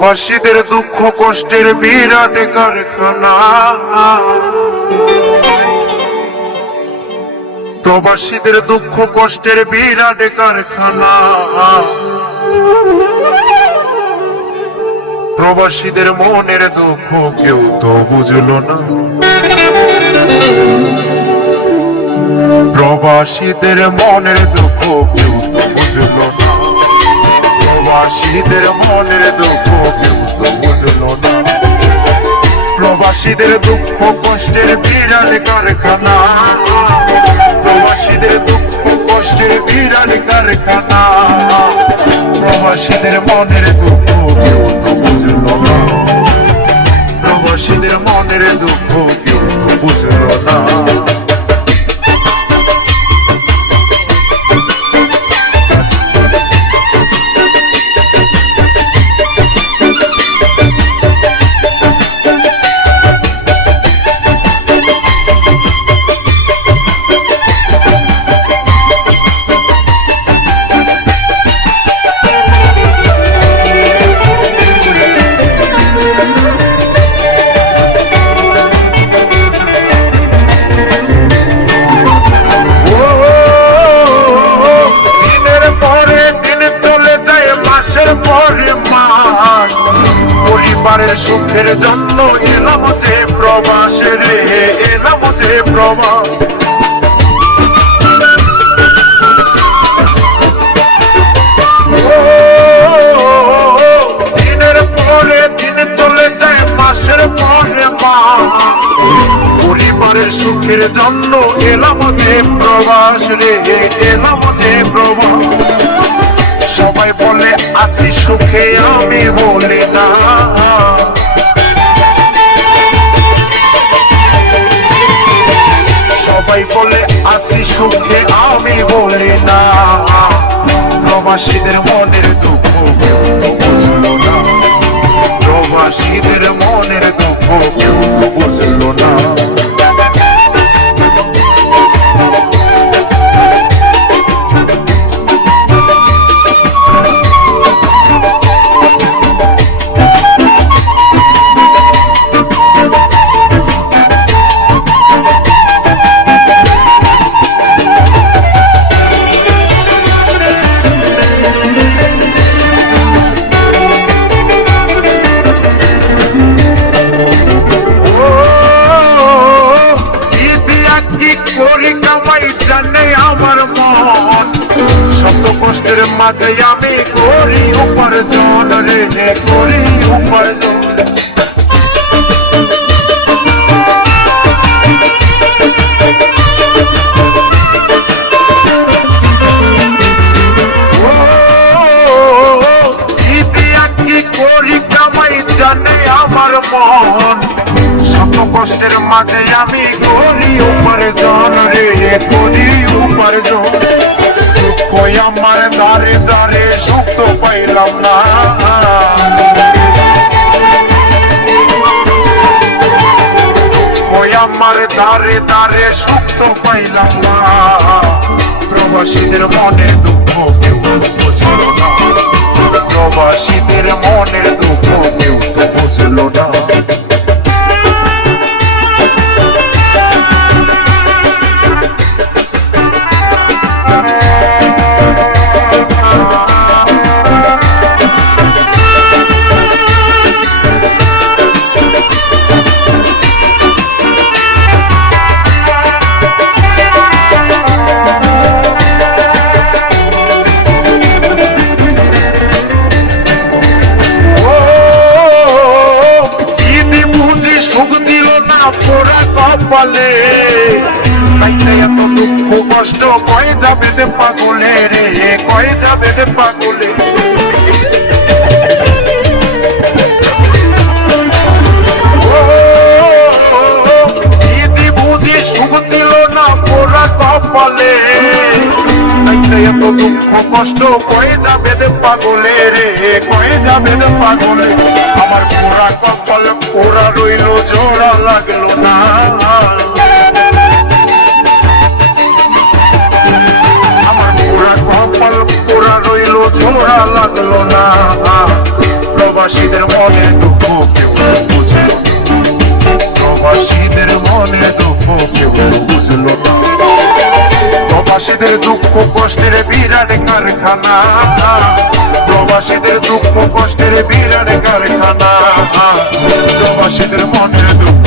প্রবাসীদের দুঃখ কষ্টের বিরাট কারখানা, প্রবাসীদের দুঃখ কষ্টের বিরাট কারখানা, প্রবাসীদের মনের দুঃখ কেউ তো বুঝলো না, প্রবাসীদের মনের দুঃখ কেউ তো বুঝলো না, প্রবাসীদের মনের দুঃখ কেউ তো বুঝলো না। প্রবাসীদের দুঃখ কষ্টের বিরাট কারখানা, প্রবাসীদের দুঃখ কষ্টের বিরাট কারখানা, প্রবাসীদের মনের দুঃখ কেউ তো বুঝলো না, প্রবাসীদের মনের দুঃখ কেউ তো বুঝলো না। পরিবারের সুখের জন্য এলাম যে প্রবাসে রে, এলাম যে প্রবাস। দিনের পরে দিন চলে যায়, মাসের পরে মাস, পরিবারের সুখের জন্য এলাম যে প্রবাস রে, এলাম যে প্রবাস। সবাই বলে আসি সুখে, আমি বলি না, সবাই বলে আসি সুখে, আমি বলি না। প্রবাসীদের মনের দুঃখ কেউ তো বুঝলো না, প্রবাসীদের মনের দুঃখ কেউ তো বুঝলো না। শত কষ্টের মাঝে আমি করি উপার্জন রে, করি উপার্জন। কি করি কামাই জানে আমার মন, শত কষ্টের মাঝে আমি করি উপার্জন রে, করি উপার্জন। কই আমার দারে দারে সুখ তো পাইলাম না, কই আমার দারে দারে সুখ তো পাইলাম না। প্রবাসীদের মনে দুঃখ কেউ বুঝলো না, প্রবাসীদের মনের দুঃখ কেউ তো বুঝলো না। পোড়া কপালে তাইতে এত দুঃখ কষ্ট, কয়ে যাবে দে পাগলে রে, কয়ে যাবে দে পাগলে। দিদি বুঝি সুখ দিল না পোড়া কপালে, তাইতে এত দুঃখ কষ্ট, কয়ে যাবে দে পাগলে রে, কয়ে যাবে দে পাগলে। আমার পোড়া কপাল পোড়া রইল, জোড়া লাগলো না, আমার পোড়া কপাল পোড়া রইল, জোড়া লাগলো না। প্রবাসীদের কারখানা, প্রবাসীদের দুঃখ কষ্টের বিরাট কারখানা, প্রবাসীদের মনের দুঃখ